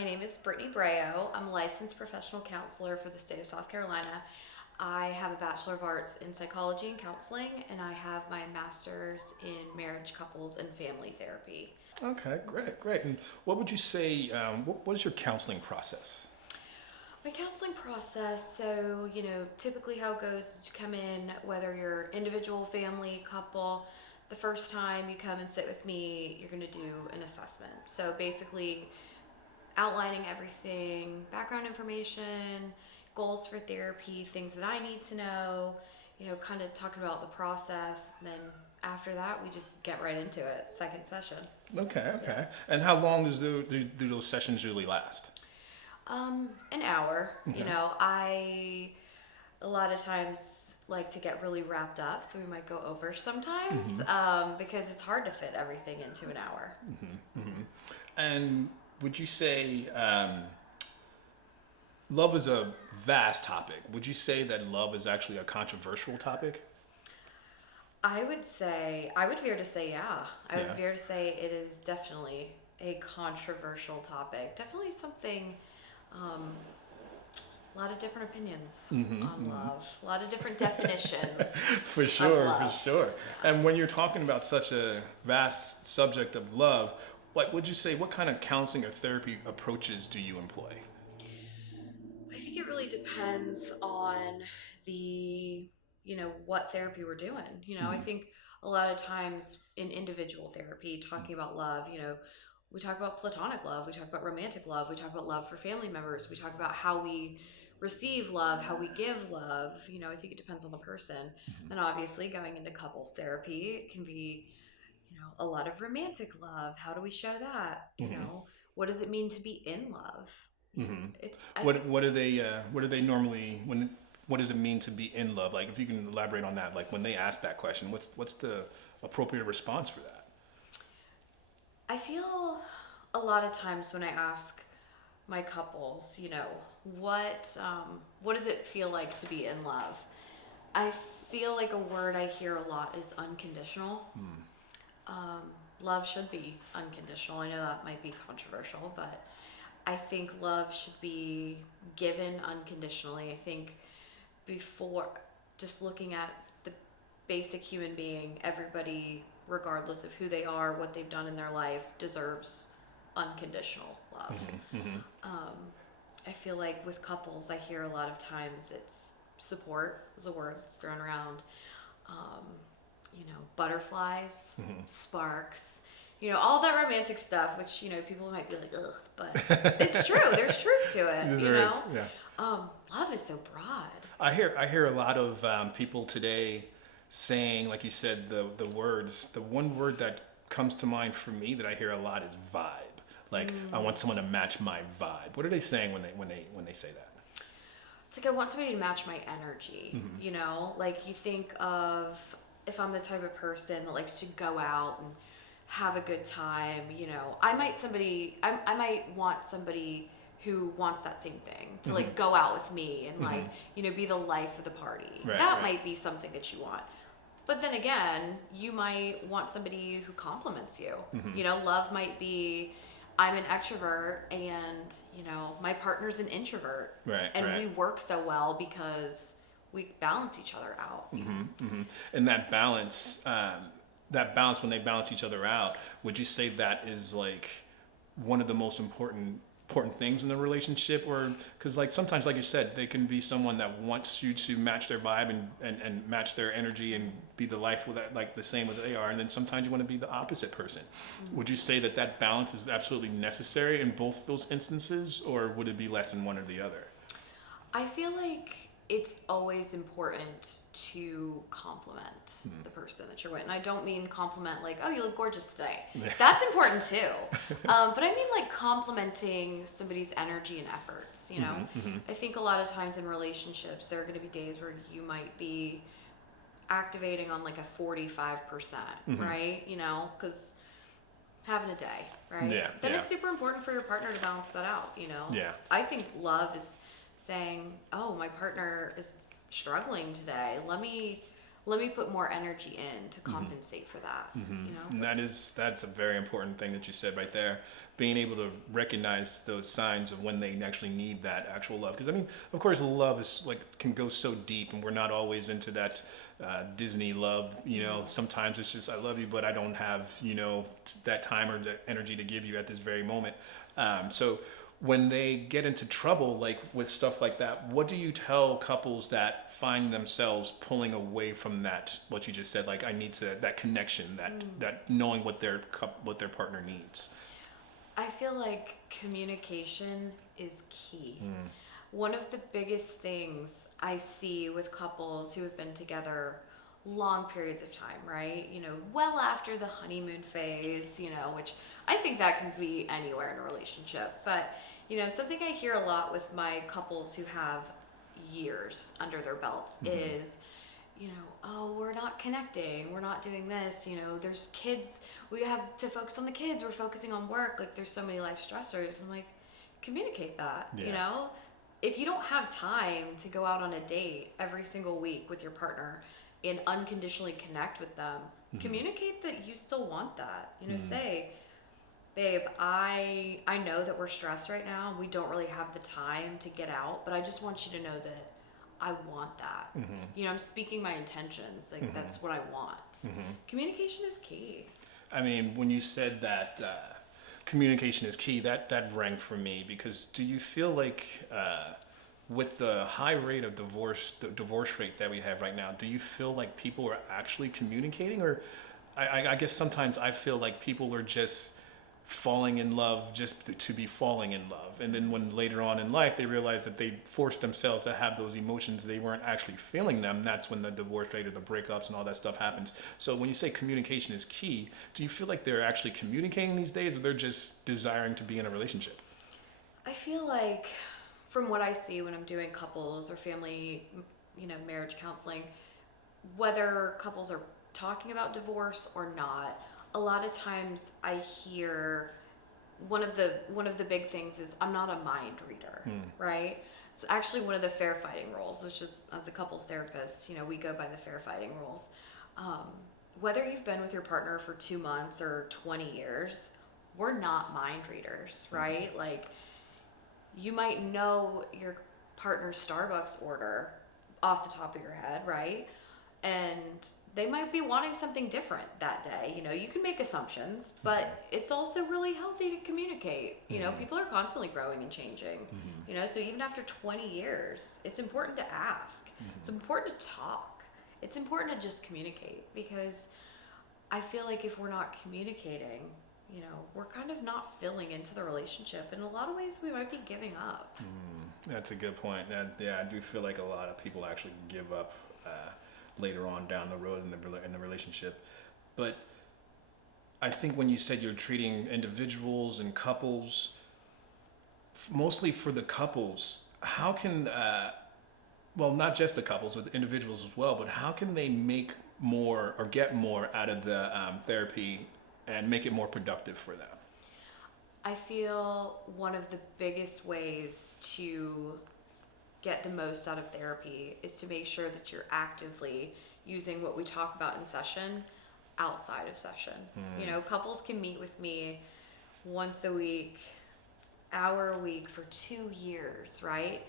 My name is Brittany Brehaut. I'm a licensed professional counselor for the state of South Carolina. I have a Bachelor of Arts in Psychology and Counseling, and I have my Master's in Marriage, Couples, and Family Therapy. Okay, great. And what would you say, what is your counseling process? My counseling process, typically how it goes is you come in, whether you're individual, family, couple, the first time you come and sit with me, you're going to do an assessment. So basically, outlining everything, background information, goals for therapy, things that I need to know, kind of talking about the process. Then after that, we just get right into it, second session. Okay. And how long do those sessions usually last? An hour. Okay. I a lot of times like to get really wrapped up, so we might go over sometimes, because it's hard to fit everything into an hour. And would you say love is a vast topic? Would you say that love is actually a controversial topic? I would veer to say, yeah. I Yeah. would veer to say it is definitely a controversial topic. Definitely something, a lot of different opinions on love, a lot of different definitions. For sure. love. And when you're talking about such a vast subject of love, what would you say, what kind of counseling or therapy approaches do you employ? I think it really depends on what therapy we're doing. I think a lot of times in individual therapy, talking about love, we talk about platonic love, we talk about romantic love, we talk about love for family members, we talk about how we receive love, how we give love. I think it depends on the person. And obviously going into couples therapy, it can be, a lot of romantic love. How do we show that? What does it mean to be in love? What do they normally what does it mean to be in love? Like, if you can elaborate on that, like when they ask that question, what's the appropriate response for that? I feel a lot of times when I ask my couples, what does it feel like to be in love? I feel like a word I hear a lot is unconditional. Love should be unconditional. I know that might be controversial, but I think love should be given unconditionally. I think before just looking at the basic human being, everybody, regardless of who they are, what they've done in their life, deserves unconditional love. I feel like with couples, I hear a lot of times it's support is a word that's thrown around. Butterflies, sparks, all that romantic stuff, which, people might be like, ugh, but it's true. There's truth to it, Yeah. Love is so broad. I hear a lot of people today saying, like you said, the words. The one word that comes to mind for me that I hear a lot is vibe. Like, I want someone to match my vibe. What are they saying when they say that? It's like I want somebody to match my energy. Like you think of, if I'm the type of person that likes to go out and have a good time, I might want somebody who wants that same thing to like go out with me and like, be the life of the party. That might be something that you want. But then again, you might want somebody who compliments you. Love might be, I'm an extrovert and, my partner's an introvert. And we work so well because we balance each other out. And that balance when they balance each other out, would you say that is like one of the most important things in the relationship? Or because like sometimes, like you said, they can be someone that wants you to match their vibe and match their energy and be the life with that, like the same as they are, and then sometimes you want to be the opposite person. Would you say that balance is absolutely necessary in both those instances, or would it be less in one or the other? I feel like it's always important to compliment the person that you're with. And I don't mean compliment like, oh, you look gorgeous today. That's important too. But I mean like complimenting somebody's energy and efforts, I think a lot of times in relationships, there are going to be days where you might be activating on like a 45%, right? Because having a day, right? Then it's super important for your partner to balance that out, I think love is saying, oh, my partner is struggling today. Let me let me put more energy in to compensate for that. You know, And that's a very important thing that you said right there. Being able to recognize those signs of when they actually need that actual love. Because I mean, of course, love is like can go so deep, and we're not always into that Disney love. You know, sometimes it's just I love you, but I don't have that time or the energy to give you at this very moment. So when they get into trouble, like with stuff like that, what do you tell couples that find themselves pulling away from that? What you just said, like I need to that connection, that knowing what their partner needs. I feel like communication is key. One of the biggest things I see with couples who have been together long periods of time, right? You know, well after the honeymoon phase, which I think that can be anywhere in a relationship. But, something I hear a lot with my couples who have years under their belts is, oh, we're not connecting, we're not doing this, there's kids, we have to focus on the kids, we're focusing on work, like there's so many life stressors. I'm like, communicate that, if you don't have time to go out on a date every single week with your partner and unconditionally connect with them, communicate that you still want that, say, babe, I know that we're stressed right now, we don't really have the time to get out, but I just want you to know that I want that. I'm speaking my intentions. Like that's what I want. Communication is key. I mean, when you said that communication is key, that rang for me because do you feel like with the high rate of the divorce rate that we have right now, do you feel like people are actually communicating? Or I guess sometimes I feel like people are just falling in love just to be falling in love, and then when later on in life they realize that they forced themselves to have those emotions, they weren't actually feeling them. That's when the divorce rate or the breakups and all that stuff happens. So when you say communication is key, do you feel like they're actually communicating these days, or they're just desiring to be in a relationship? I feel like from what I see when I'm doing couples or family, marriage counseling, whether couples are talking about divorce or not, a lot of times I hear one of the big things is I'm not a mind reader, right? So actually one of the fair fighting rules, which is as a couples therapist, we go by the fair fighting rules. Whether you've been with your partner for 2 months or 20 years, we're not mind readers, right? Like you might know your partner's Starbucks order off the top of your head, right? And they might be wanting something different that day. You can make assumptions, but it's also really healthy to communicate. People are constantly growing and changing. So even after 20 years, it's important to ask. It's important to talk. It's important to just communicate, because I feel like if we're not communicating, we're kind of not filling into the relationship. In a lot of ways, we might be giving up. That's a good point. Yeah, I do feel like a lot of people actually give up later on down the road in the relationship. But I think when you said you're treating individuals and couples, mostly for the couples, how can, well, not just the couples, but the individuals as well, but how can they make more or get more out of the therapy and make it more productive for them? I feel one of the biggest ways to get the most out of therapy is to make sure that you're actively using what we talk about in session outside of session. Couples can meet with me once a week, hour a week for 2 years, right?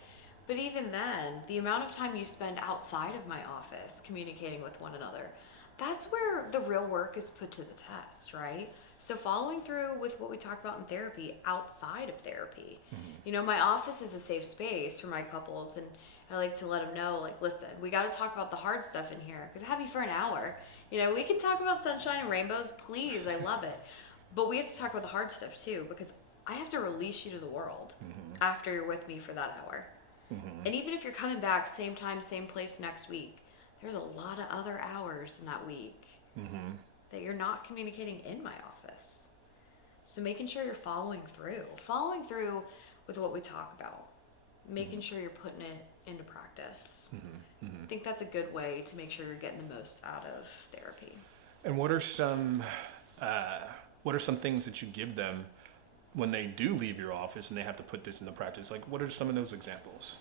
But even then, the amount of time you spend outside of my office communicating with one another, that's where the real work is put to the test, right? So following through with what we talk about in therapy outside of therapy. My office is a safe space for my couples, and I like to let them know, like, listen, we got to talk about the hard stuff in here because I have you for an hour. We can talk about sunshine and rainbows, please, I love it. But we have to talk about the hard stuff too, because I have to release you to the world after you're with me for that hour. And even if you're coming back same time, same place next week, there's a lot of other hours in that week that you're not communicating in my office. So making sure you're following through with what we talk about, making sure you're putting it into practice. I think that's a good way to make sure you're getting the most out of therapy. And what are some things that you give them when they do leave your office and they have to put this into practice? Like, what are some of those examples?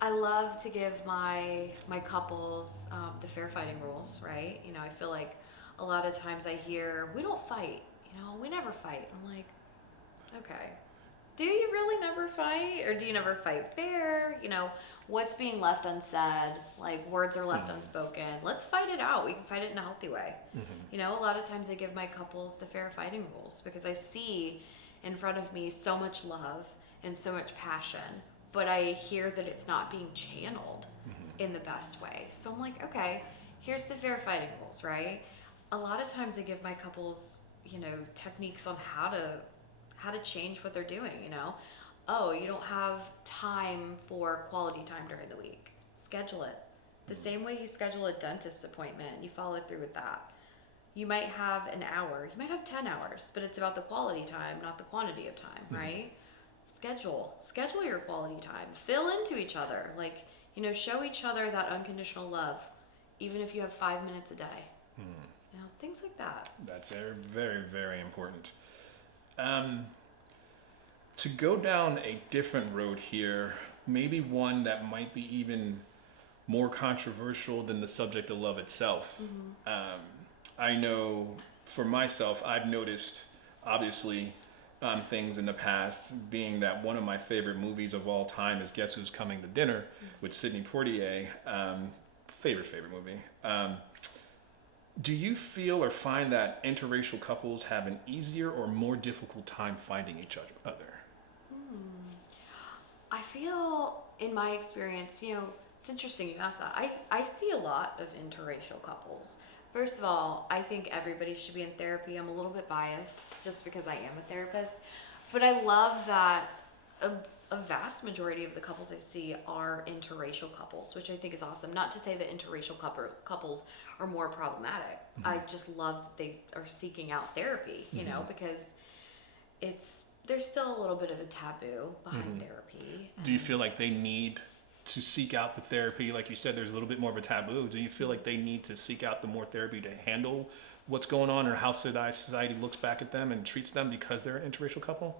I love to give my couples the fair fighting rules, right? You know, I feel like a lot of times I hear we don't fight. You know, we never fight. I'm like, okay, do you really never fight, or do you never fight fair? You know, what's being left unsaid? Like words are left unspoken. Let's fight it out. We can fight it in a healthy way. You know, a lot of times I give my couples the fair fighting rules because I see in front of me so much love and so much passion, but I hear that it's not being channeled in the best way. So I'm like, okay, here's the fair fighting rules, right? A lot of times I give my couples, you know, techniques on how to change what they're doing, you know. Oh, you don't have time for quality time during the week. Schedule it. The same way you schedule a dentist appointment, you follow through with that. You might have an hour, you might have 10 hours, but it's about the quality time, not the quantity of time, right? Schedule your quality time. Fill into each other. Like, you know, show each other that unconditional love, even if you have 5 minutes a day. You know, things like that. That's very, very, very important. To go down a different road here, maybe one that might be even more controversial than the subject of love itself. I know for myself, I've noticed, obviously, things in the past, being that one of my favorite movies of all time is Guess Who's Coming to Dinner with Sidney Poitier. Favorite movie. Do you feel or find that interracial couples have an easier or more difficult time finding each other? I feel, in my experience, you know, it's interesting you ask that. I see a lot of interracial couples. First of all, I think everybody should be in therapy. I'm a little bit biased just because I am a therapist. But I love that a vast majority of the couples I see are interracial couples, which I think is awesome. Not to say that interracial couples are more problematic. I just love that they are seeking out therapy, you know, because there's still a little bit of a taboo behind therapy. Do you feel like they need to seek out the therapy? Like you said, there's a little bit more of a taboo. Do you feel like they need to seek out the more therapy to handle what's going on, or how society looks back at them and treats them because they're an interracial couple?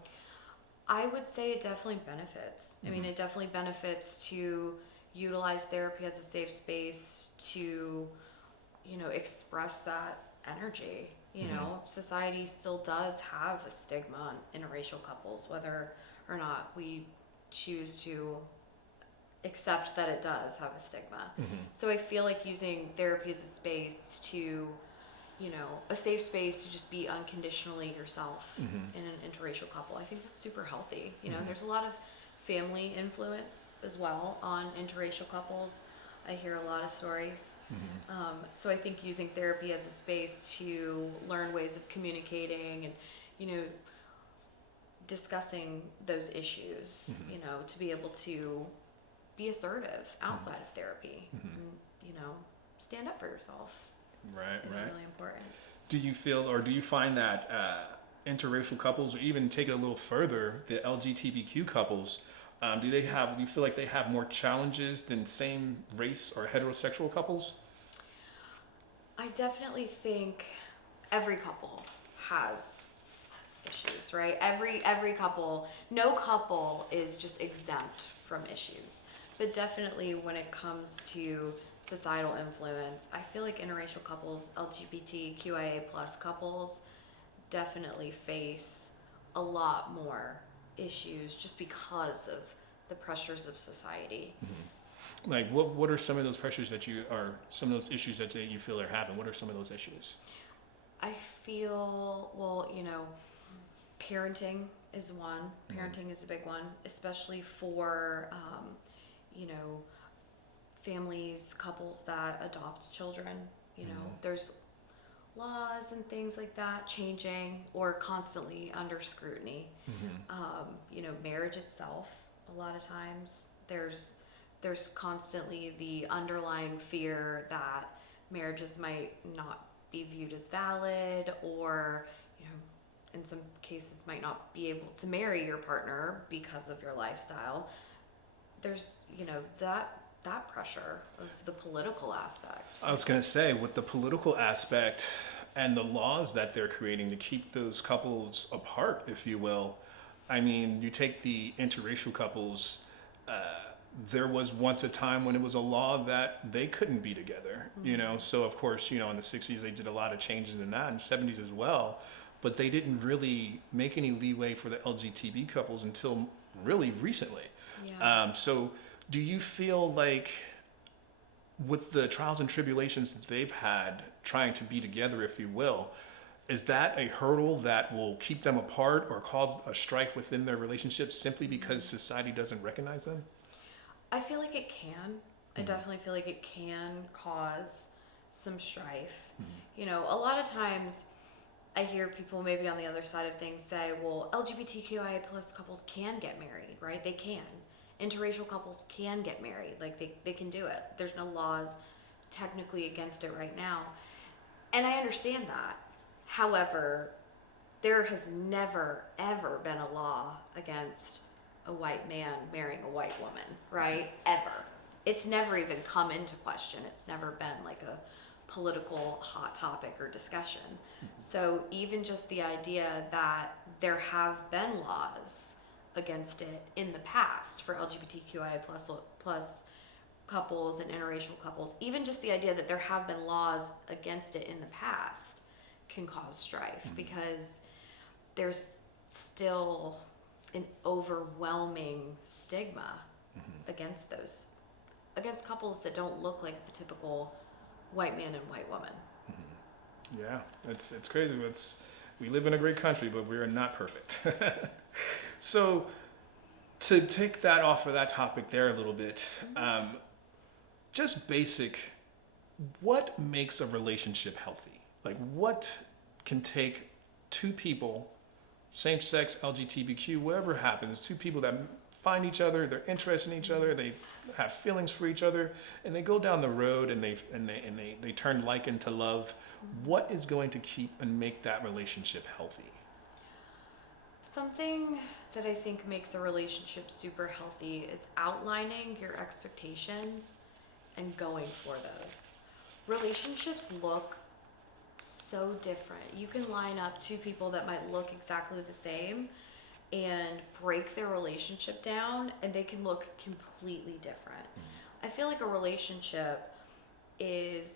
I would say it definitely benefits. I mean, it definitely benefits to utilize therapy as a safe space to, you know, express that energy. You know, society still does have a stigma on interracial couples, whether or not we choose to accept that it does have a stigma. So I feel like using therapy as a space to, you know, a safe space to just be unconditionally yourself in an interracial couple, I think that's super healthy. You know, there's a lot of family influence as well on interracial couples. I hear a lot of stories. So I think using therapy as a space to learn ways of communicating and, you know, discussing those issues, you know, to be able to be assertive outside of therapy and, you know, stand up for yourself. Right. Really important. Do you feel, or do you find that interracial couples, or even take it a little further, the LGBTQ couples, do you feel like they have more challenges than same race or heterosexual couples? I definitely think every couple has issues, right? Every couple, no couple is just exempt from issues. But definitely when it comes to societal influence, I feel like interracial couples, LGBTQIA+ couples definitely face a lot more issues just because of the pressures of society. Like what are some of those pressures some of those issues that you feel they're having? What are some of those issues? I feel, well, you know, parenting is one. Parenting is a big one, especially for, you know, families, couples that adopt children. You know, there's laws and things like that changing or constantly under scrutiny. You know, marriage itself, a lot of times there's constantly the underlying fear that marriages might not be viewed as valid, or, you know, in some cases might not be able to marry your partner because of your lifestyle. There's, you know, that pressure of the political aspect. I was going to say, with the political aspect and the laws that they're creating to keep those couples apart, if you will. I mean, you take the interracial couples, there was once a time when it was a law that they couldn't be together, you know? So of course, you know, in the 60s, they did a lot of changes in that, and 70s as well, but they didn't really make any leeway for the LGBT couples until really recently. Yeah. So do you feel like with the trials and tribulations that they've had trying to be together, if you will, is that a hurdle that will keep them apart or cause a strife within their relationship simply because society doesn't recognize them? I feel like it can. I definitely feel like it can cause some strife. You know, a lot of times I hear people maybe on the other side of things say, well, LGBTQIA plus couples can get married, right? They can. Interracial couples can get married. Like they can do it. There's no laws technically against it right now. And I understand that. However, there has never, ever been a law against a white man marrying a white woman, right? Ever. It's never even come into question. It's never been like a political hot topic or discussion. So even just the idea that there have been laws against it in the past for LGBTQIA plus couples and interracial couples, even just the idea that there have been laws against it in the past can cause strife because there's still an overwhelming stigma against couples that don't look like the typical white man and white woman. Yeah, it's crazy. We live in a great country, but we are not perfect. So to take that off of that topic there a little bit, just basic, what makes a relationship healthy? Like what can take two people, same sex, LGBTQ, whatever happens, two people that find each other, they're interested in each other, they have feelings for each other, and they go down the road and they turn like into love. What is going to keep and make that relationship healthy? Something that I think makes a relationship super healthy is outlining your expectations and going for those. Relationships look so different. You can line up two people that might look exactly the same and break their relationship down and they can look completely different. I feel like a relationship is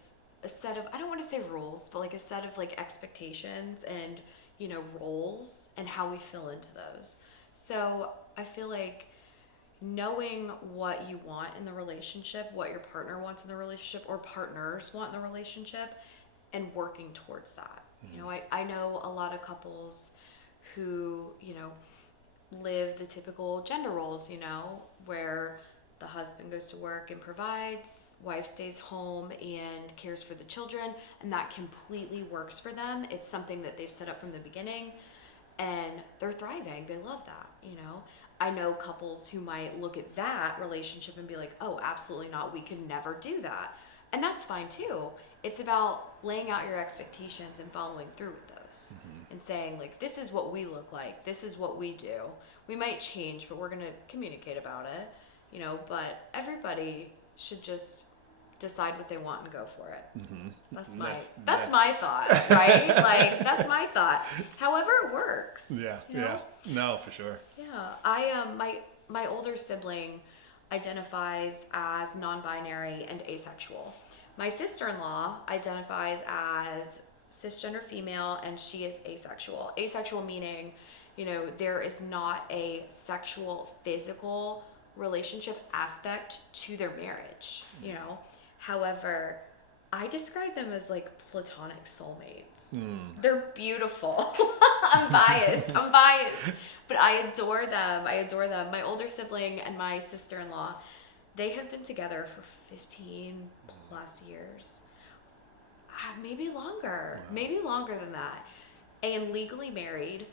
a set of, I don't want to say rules, but like a set of like expectations and, you know, roles and how we fill into those. So I feel like knowing what you want in the relationship, what your partner wants in the relationship or partners want in the relationship, and working towards that. You know, I know a lot of couples who, you know, live the typical gender roles, you know, where the husband goes to work and provides, wife stays home and cares for the children, and that completely works for them. It's something that they've set up from the beginning and they're thriving. They love that, you know. I know couples who might look at that relationship and be like, oh, absolutely not. We could never do that. And that's fine too. It's about laying out your expectations and following through with those and saying like, this is what we look like. This is what we do. We might change, but we're going to communicate about it, you know, but everybody should just decide what they want and go for it. That's my thought, right? Like that's my thought. However it works. Yeah. You know? Yeah. No, for sure. Yeah. My older sibling identifies as non-binary and asexual. My sister-in-law identifies as cisgender female and she is asexual. Asexual meaning, you know, there is not a sexual, physical relationship aspect to their marriage, you know. However, I describe them as like platonic soulmates. They're beautiful. I'm biased, but I adore them. My older sibling and my sister-in-law, they have been together for 15 plus years. Maybe longer than that. And legally married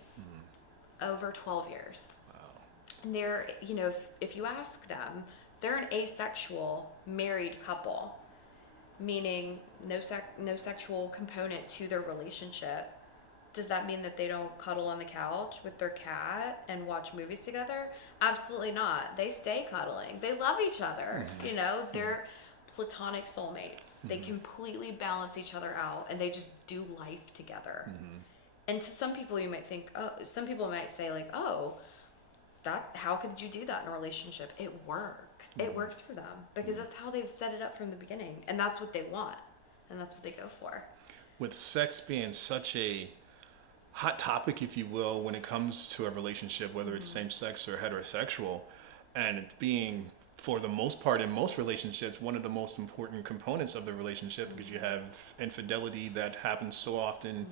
over 12 years. Wow. And they're, you know, if you ask them, they're an asexual married couple, meaning no sexual component to their relationship. Does that mean that they don't cuddle on the couch with their cat and watch movies together? Absolutely not. They stay cuddling. They love each other. You know, they're platonic soulmates. They completely balance each other out and they just do life together. And to some people you might think, some people might say like, oh, how could you do that in a relationship? It works. It works for them because that's how they've set it up from the beginning, and that's what they want, and that's what they go for. With sex being such a hot topic, if you will, when it comes to a relationship, whether it's same sex or heterosexual, and it being, for the most part, in most relationships, one of the most important components of the relationship, because you have infidelity that happens so often.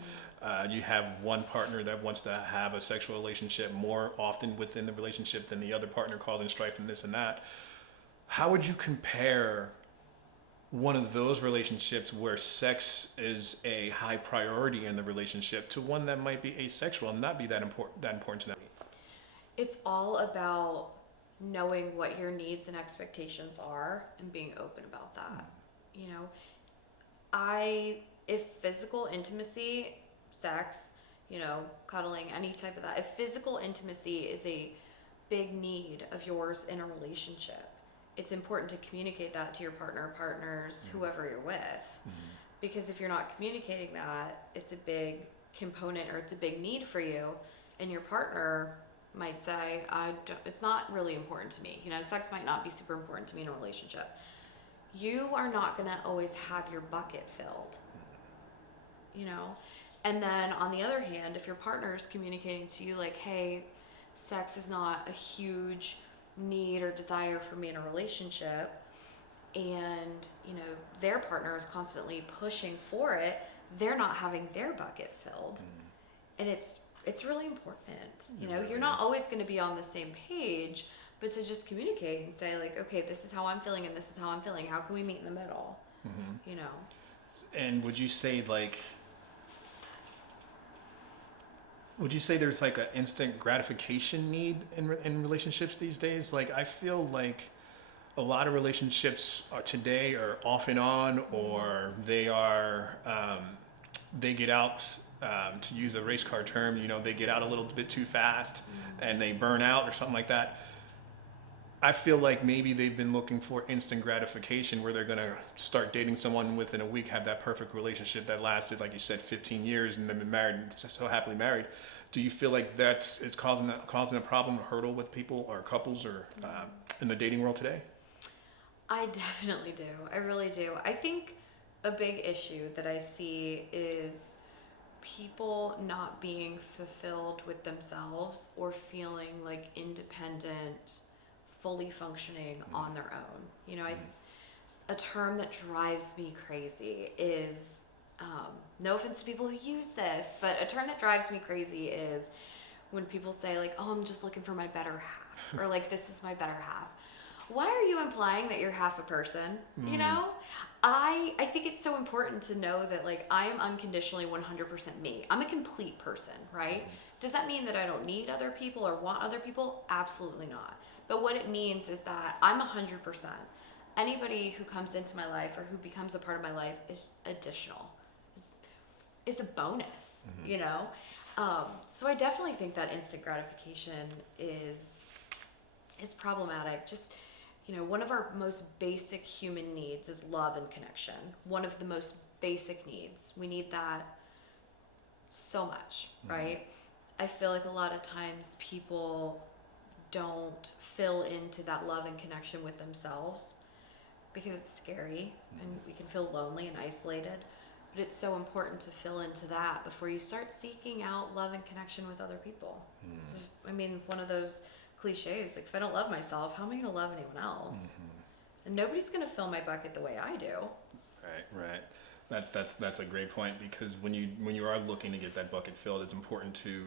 You have one partner that wants to have a sexual relationship more often within the relationship than the other partner, causing strife and this and that. How would you compare one of those relationships where sex is a high priority in the relationship to one that might be asexual and not be that important to them? It's all about knowing what your needs and expectations are and being open about that. You know, if physical intimacy, sex, you know, cuddling, any type of that, if physical intimacy is a big need of yours in a relationship, it's important to communicate that to your partners, whoever you're with. Because if you're not communicating that, it's a big component or it's a big need for you, and your partner might say, it's not really important to me. You know, sex might not be super important to me in a relationship. You are not going to always have your bucket filled, you know? And then on the other hand, if your partner is communicating to you like, hey, sex is not a huge need or desire for me in a relationship, and, you know, their partner is constantly pushing for it, they're not having their bucket filled. And it's really important. You know, you're not always going to be on the same page, but to just communicate and say like, okay, this is how I'm feeling and this is how I'm feeling. How can we meet in the middle? You know? And would you say there's like an instant gratification need in relationships these days? Like, I feel like a lot of relationships today are off and on, or they get out, to use a race car term, you know, they get out a little bit too fast and they burn out or something like that. I feel like maybe they've been looking for instant gratification where they're going to start dating someone within a week, have that perfect relationship that lasted, like you said, 15 years and then been married, so happily married. Do you feel like it's causing a problem, a hurdle with people or couples or in the dating world today? I definitely do. I really do. I think a big issue that I see is people not being fulfilled with themselves or feeling like independent, fully functioning on their own. You know, a term that drives me crazy is, no offense to people who use this, but a term that drives me crazy is when people say like, oh, I'm just looking for my better half, or like, this is my better half. Why are you implying that you're half a person? You know, I think it's so important to know that like I am unconditionally 100% me. I'm a complete person, right? Does that mean that I don't need other people or want other people? Absolutely not. But what it means is that I'm 100%. Anybody who comes into my life or who becomes a part of my life is additional, is a bonus, you know? So I definitely think that instant gratification is problematic. Just, you know, one of our most basic human needs is love and connection. One of the most basic needs. We need that so much, right? I feel like a lot of times people don't fill into that love and connection with themselves because it's scary and we can feel lonely and isolated. But it's so important to fill into that before you start seeking out love and connection with other people. I mean, one of those cliches, like if I don't love myself, how am I going to love anyone else? And nobody's going to fill my bucket the way I do. Right. That's a great point, because when you are looking to get that bucket filled, it's important to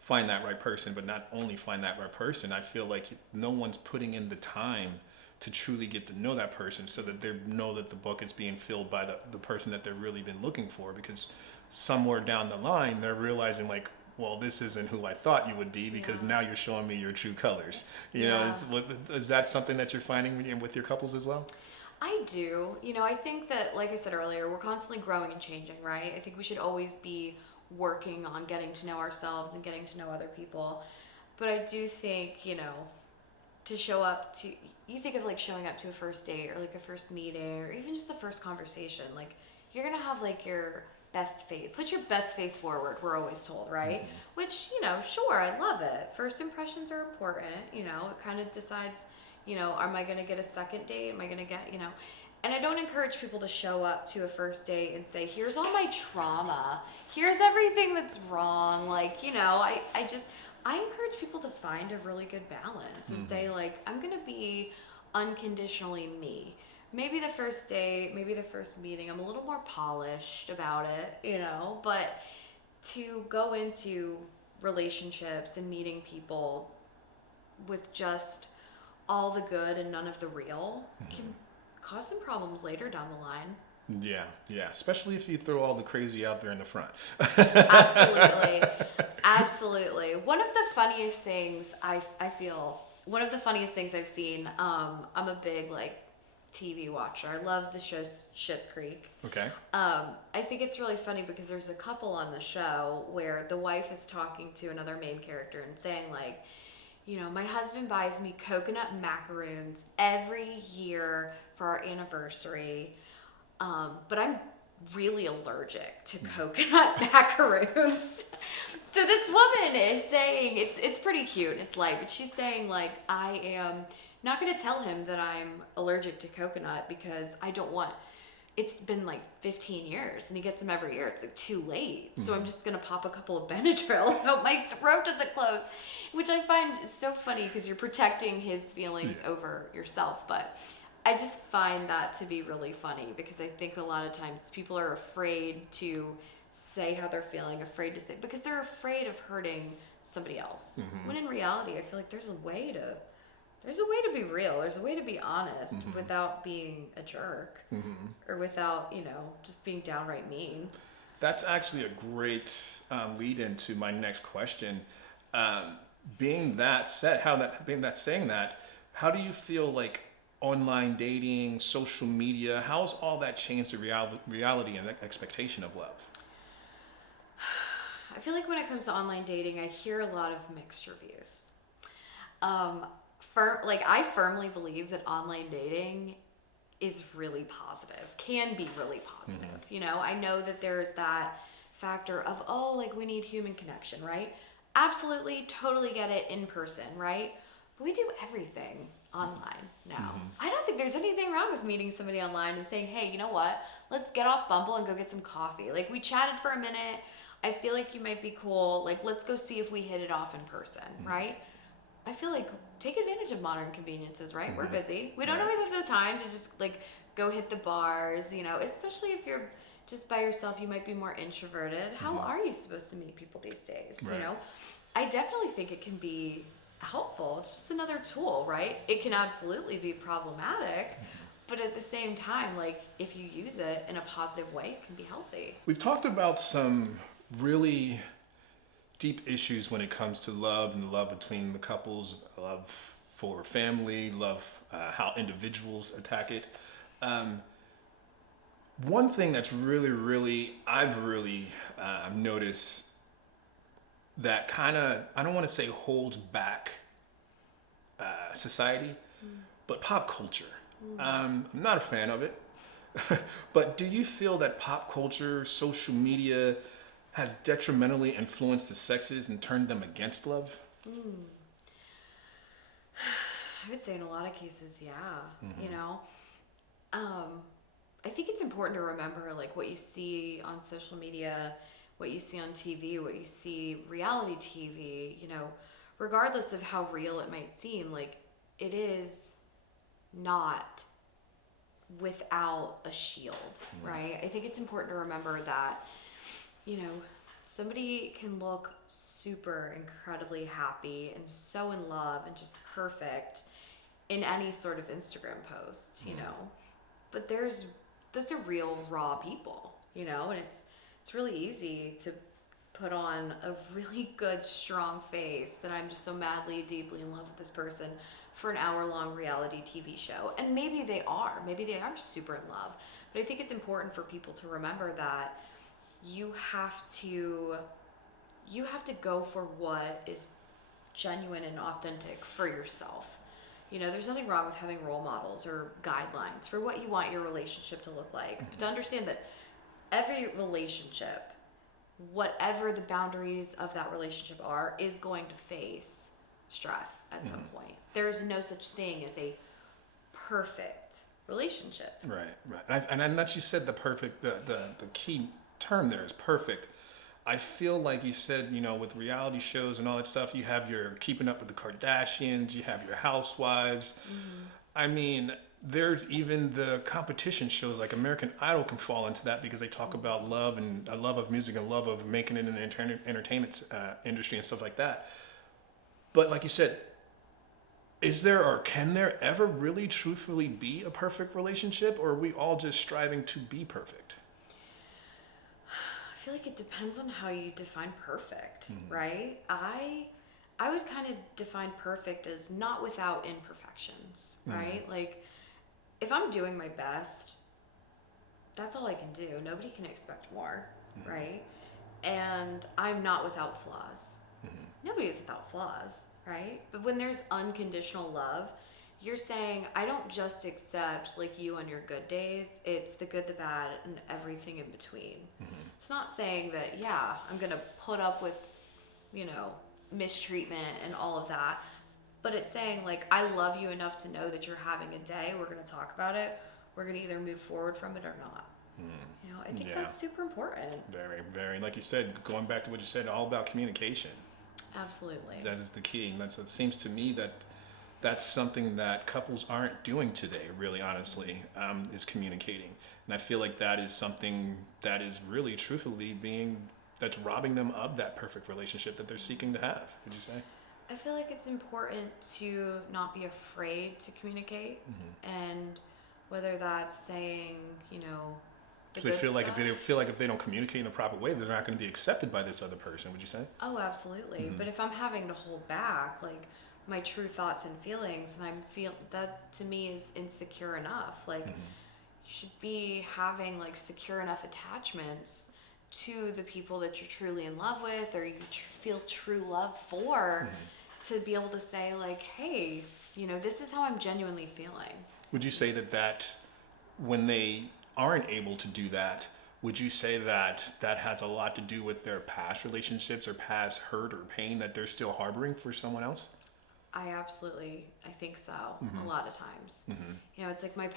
find that right person, but not only find that right person. I feel like no one's putting in the time to truly get to know that person so that they know that the bucket's being filled by the person that they've really been looking for, because somewhere down the line they're realizing like, well, this isn't who I thought you would be, because now you're showing me your true colors. You know, is that something that you're finding with your couples as well? I do. You know, I think that, like I said earlier, we're constantly growing and changing, right? I think we should always be working on getting to know ourselves and getting to know other people. But I do think, you know, to show up to, you think of like showing up to a first date or like a first meeting or even just the first conversation, like you're going to have like your best face, put your best face forward, we're always told, right? Which, you know, sure, I love it. First impressions are important, you know, it kind of decides, You know, am I going to get a second date? Am I going to get, you know, and I don't encourage people to show up to a first date and say, here's all my trauma. Here's everything that's wrong. Like, you know, I encourage people to find a really good balance and say, like, I'm going to be unconditionally me. Maybe the first date, maybe the first meeting, I'm a little more polished about it, you know, but to go into relationships and meeting people with just all the good and none of the real can cause some problems later down the line. Yeah, especially if you throw all the crazy out there in the front. Absolutely. One of the funniest things one of the funniest things I've seen, I'm a big like TV watcher. I love the show Schitt's Creek. Okay. I think it's really funny because there's a couple on the show where the wife is talking to another main character and saying like, you know, my husband buys me coconut macaroons every year for our anniversary, but I'm really allergic to coconut macaroons. So this woman is saying, it's pretty cute, it's light, but she's saying like, I am not going to tell him that I'm allergic to coconut because I don't want, it's been like 15 years and he gets them every year. It's like too late. So I'm just going to pop a couple of Benadryl so my throat doesn't close, which I find so funny because you're protecting his feelings over yourself. But I just find that to be really funny because I think a lot of times people are afraid to say how they're feeling, afraid to say, because they're afraid of hurting somebody else. When in reality, I feel like there's a way to be real. There's a way to be honest without being a jerk or without, you know, just being downright mean. That's actually a great lead into my next question. Saying that, how do you feel like online dating, social media, how's all that changed the reality and the expectation of love? I feel like when it comes to online dating, I hear a lot of mixed reviews. I firmly believe that online dating is really positive, can be really positive. You know, I know that there's that factor of, oh, like we need human connection, right? Absolutely, totally get it in person, right? But we do everything online now. I don't think there's anything wrong with meeting somebody online and saying, hey, you know what? Let's get off Bumble and go get some coffee. Like we chatted for a minute. I feel like you might be cool. Like let's go see if we hit it off in person, right? I feel like take advantage of modern conveniences, right? We're busy. We don't always have the time to just like go hit the bars, you know, especially if you're just by yourself, you might be more introverted. How are you supposed to meet people these days? Right. You know, I definitely think it can be helpful. It's just another tool, right? It can absolutely be problematic, but at the same time, like if you use it in a positive way, it can be healthy. We've talked about some really deep issues when it comes to love and love between the couples, love for family, love how individuals attack it. One thing that's I've really noticed that kind of, I don't want to say holds back society, but pop culture. I'm not a fan of it. But do you feel that pop culture, social media has detrimentally influenced the sexes and turned them against love? I would say in a lot of cases, yeah. You know, I think it's important to remember like what you see on social media, what you see on TV, what you see reality TV, you know, regardless of how real it might seem, like it is not without a shield, right? I think it's important to remember that, you know, somebody can look super incredibly happy and so in love and just perfect in any sort of Instagram post, you know, but those are real raw people, you know, and it's really easy to put on a really good, strong face that I'm just so madly, deeply in love with this person for an hour-long reality TV show. And maybe they are super in love. But I think it's important for people to remember that you have to go for what is genuine and authentic for yourself. You know, there's nothing wrong with having role models or guidelines for what you want your relationship to look like. To understand that every relationship, whatever the boundaries of that relationship are, is going to face stress at some point. There's no such thing as a perfect relationship. Right. And that you said the key term there is perfect. I feel like you said, with reality shows and all that stuff, you have your Keeping Up with the Kardashians, you have your Housewives. I mean, there's even the competition shows like American Idol can fall into that because they talk about love and a love of music and love of making it in the entertainment industry and stuff like that. But like you said, is there or can there ever really truthfully be a perfect relationship, or are we all just striving to be perfect? I feel like it depends on how you define perfect, right? I would kind of define perfect as not without imperfections, right? Like, if I'm doing my best, that's all I can do. Nobody can expect more, right? And I'm not without flaws. Nobody is without flaws, right? But when there's unconditional love, you're saying, I don't just accept like you on your good days. It's the good, the bad, and everything in between. It's not saying that, yeah, I'm going to put up with, mistreatment and all of that. But it's saying, like, I love you enough to know that you're having a day. We're going to talk about it. We're going to either move forward from it or not. I think that's super important. Very, very. Like you said, going back to what you said, all about communication. Absolutely. That is the key. It seems to me that's something that couples aren't doing today, really, honestly, is communicating. And I feel like that is something that is really, truthfully, that's robbing them of that perfect relationship that they're seeking to have, would you say? I feel like it's important to not be afraid to communicate, and whether that's saying, Because they feel like if they don't communicate in a proper way, they're not going to be accepted by this other person. Would you say? Oh, absolutely. But if I'm having to hold back, like, my true thoughts and feelings, and that to me is insecure enough. Like, you should be having like secure enough attachments to the people that you're truly in love with, or you feel true love for, to be able to say like, hey, this is how I'm genuinely feeling. Would you say that when they aren't able to do that, would you say that has a lot to do with their past relationships or past hurt or pain that they're still harboring for someone else? I think so. A lot of times. It's like my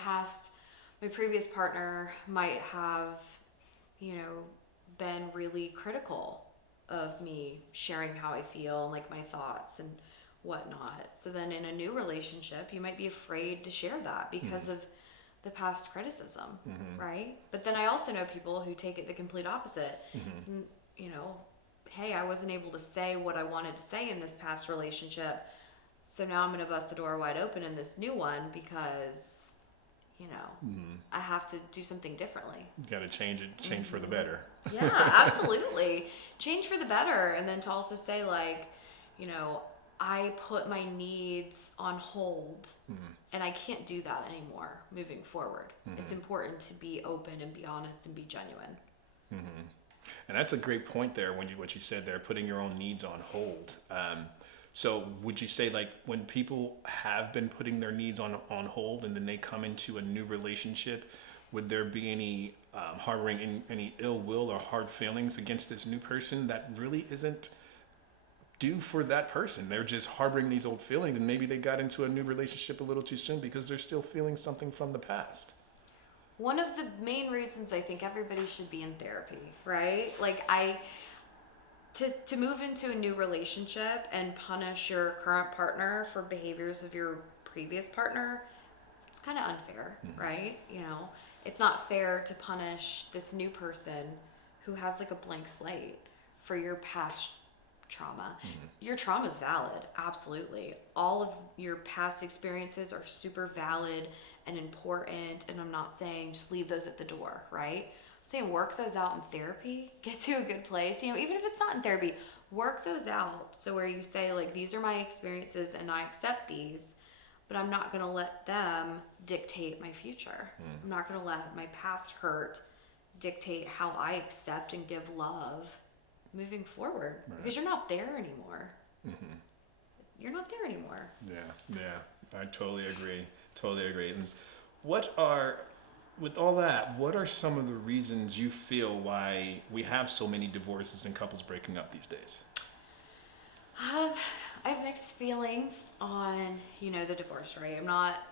previous partner might have, been really critical of me sharing how I feel and like my thoughts and whatnot. So then in a new relationship, you might be afraid to share that because of the past criticism, right? But then I also know people who take it the complete opposite. Hey, I wasn't able to say what I wanted to say in this past relationship, so now I'm going to bust the door wide open in this new one because, I have to do something differently. You got to change for the better. Yeah, absolutely. Change for the better. And then to also say like, I put my needs on hold and I can't do that anymore moving forward. It's important to be open and be honest and be genuine. And that's a great point there what you said there, putting your own needs on hold. So would you say like when people have been putting their needs on hold and then they come into a new relationship, would there be any harboring any ill will or hard feelings against this new person that really isn't due for that person? They're just harboring these old feelings, and maybe they got into a new relationship a little too soon because they're still feeling something from the past. One of the main reasons I think everybody should be in therapy, right? Like to move into a new relationship and punish your current partner for behaviors of your previous partner, it's kind of unfair, right? It's not fair to punish this new person who has like a blank slate for your past trauma. Your trauma is valid, absolutely. All of your past experiences are super valid and important, and I'm not saying just leave those at the door, right? I'm saying work those out in therapy, get to a good place, even if it's not in therapy, work those out. So where you say like, these are my experiences and I accept these, but I'm not going to let them dictate my future. I'm not going to let my past hurt dictate how I accept and give love moving forward, because you're not there anymore. You're not there anymore. Yeah, I totally agree. And with all that, what are some of the reasons you feel why we have so many divorces and couples breaking up these days? I have mixed feelings on, the divorce rate. I'm not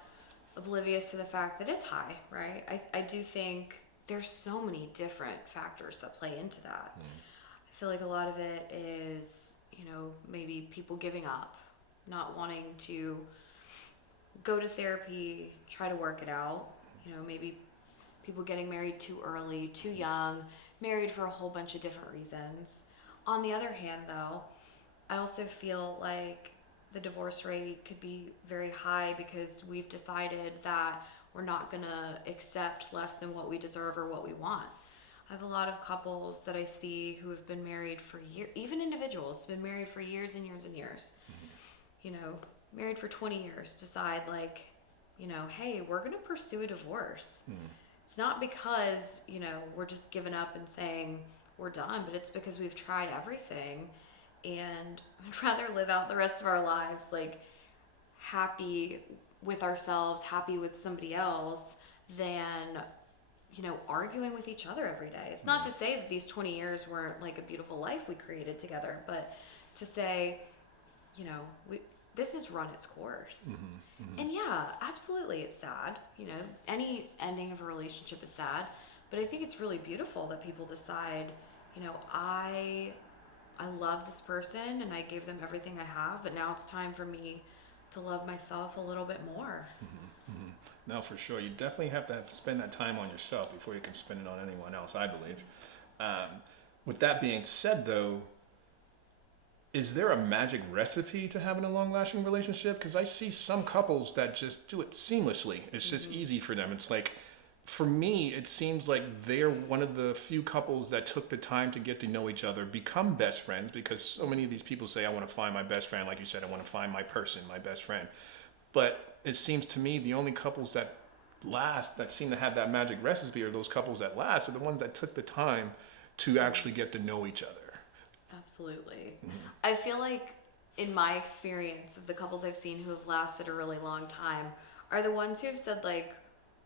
oblivious to the fact that it's high, right? I do think there's so many different factors that play into that. I feel like a lot of it is, maybe people giving up, not wanting to go to therapy, try to work it out. Maybe people getting married too early, too young, married for a whole bunch of different reasons. On the other hand, though, I also feel like the divorce rate could be very high because we've decided that we're not going to accept less than what we deserve or what we want. I have a lot of couples that I see who have been married for years, even individuals, been married for years and years and years. Married for 20 years, decide hey, we're going to pursue a divorce. It's not because, we're just giving up and saying we're done, but it's because we've tried everything and I'd rather live out the rest of our lives happy with ourselves, happy with somebody else than arguing with each other every day. It's not to say that these 20 years weren't a beautiful life we created together, but to say, this has run its course. And yeah, absolutely, it's sad. Any ending of a relationship is sad, but I think it's really beautiful that people decide, I love this person and I gave them everything I have, but now it's time for me to love myself a little bit more. No, for sure. You definitely have to spend that time on yourself before you can spend it on anyone else, I believe. With that being said, though, is there a magic recipe to having a long-lasting relationship? Because I see some couples that just do it seamlessly. It's just easy for them. It's for me, it seems like they're one of the few couples that took the time to get to know each other, become best friends, because so many of these people say, I want to find my best friend. Like you said, I want to find my person, my best friend. But it seems to me the only couples that last, that seem to have that magic recipe, or those couples that last, are the ones that took the time to actually get to know each other. Absolutely. I feel like in my experience of the couples I've seen who have lasted a really long time are the ones who have said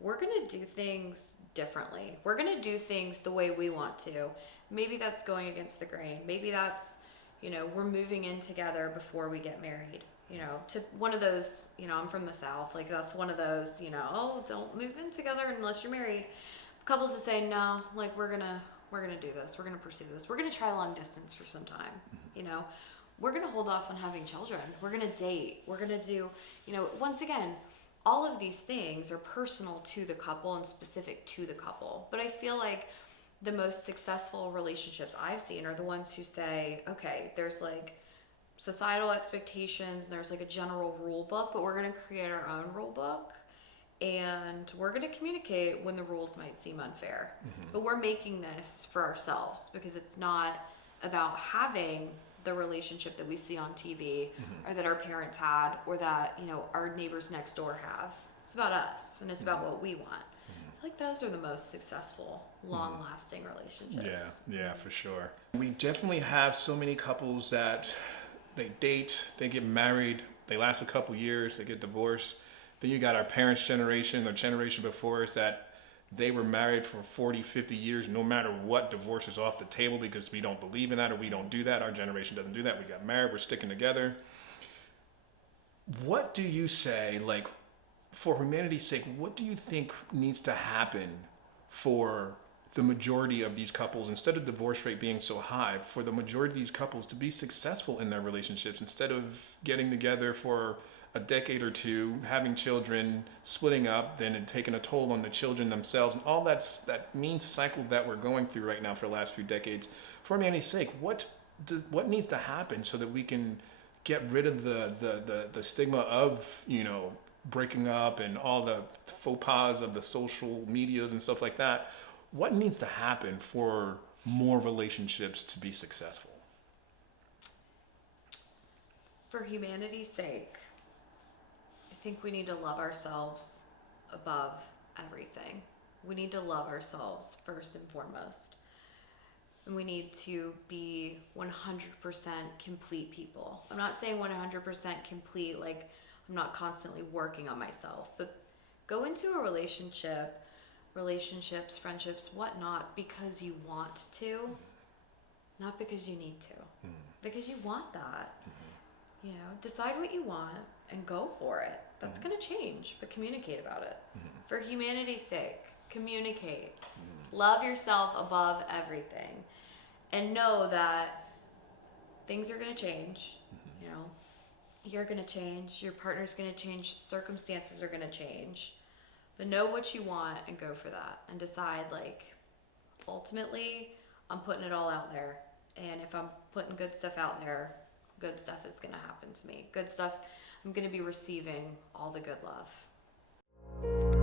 we're going to do things differently. We're going to do things the way we want to. Maybe that's going against the grain. Maybe that's, we're moving in together before we get married. To one of those, I'm from the South, that's one of those, oh, don't move in together unless you're married. Couples that say, no, we're gonna do this. We're gonna pursue this. We're gonna try long distance for some time. We're gonna hold off on having children. We're gonna date. We're gonna do, once again, all of these things are personal to the couple and specific to the couple. But I feel like the most successful relationships I've seen are the ones who say, okay, there's societal expectations, and there's a general rule book, but we're going to create our own rule book, and we're going to communicate when the rules might seem unfair. But we're making this for ourselves because it's not about having the relationship that we see on TV or that our parents had or that, our neighbors next door have. It's about us and it's about what we want. I feel like those are the most successful, long-lasting relationships. Yeah, for sure. We definitely have so many couples that they date, they get married, they last a couple years, they get divorced. Then you got our parents' generation, the generation before us, that they were married for 40, 50 years, no matter what, divorce is off the table because we don't believe in that or we don't do that. Our generation doesn't do that. We got married, we're sticking together. What do you say, for humanity's sake, what do you think needs to happen for the majority of these couples, instead of divorce rate being so high, for the majority of these couples to be successful in their relationships, instead of getting together for a decade or two, having children, splitting up, then taking a toll on the children themselves, and all that mean cycle that we're going through right now for the last few decades? For humanity's sake, what needs to happen so that we can get rid of the stigma of, breaking up and all the faux pas of the social medias and stuff like that? What needs to happen for more relationships to be successful? For humanity's sake, I think we need to love ourselves above everything. We need to love ourselves first and foremost. And we need to be 100% complete people. I'm not saying 100% complete, I'm not constantly working on myself, but go into a relationships, friendships, whatnot, because you want to, not because you need to, because you want that. You know, decide what you want and go for it. That's going to change, but communicate about it. For humanity's sake, communicate. Love yourself above everything. And know that things are going to change. You know, you're going to change, your partner's going to change, circumstances are going to change. But know what you want and go for that. And decide, like, ultimately, I'm putting it all out there. And if I'm putting good stuff out there, good stuff is going to happen to me. Good stuff, I'm going to be receiving all the good love.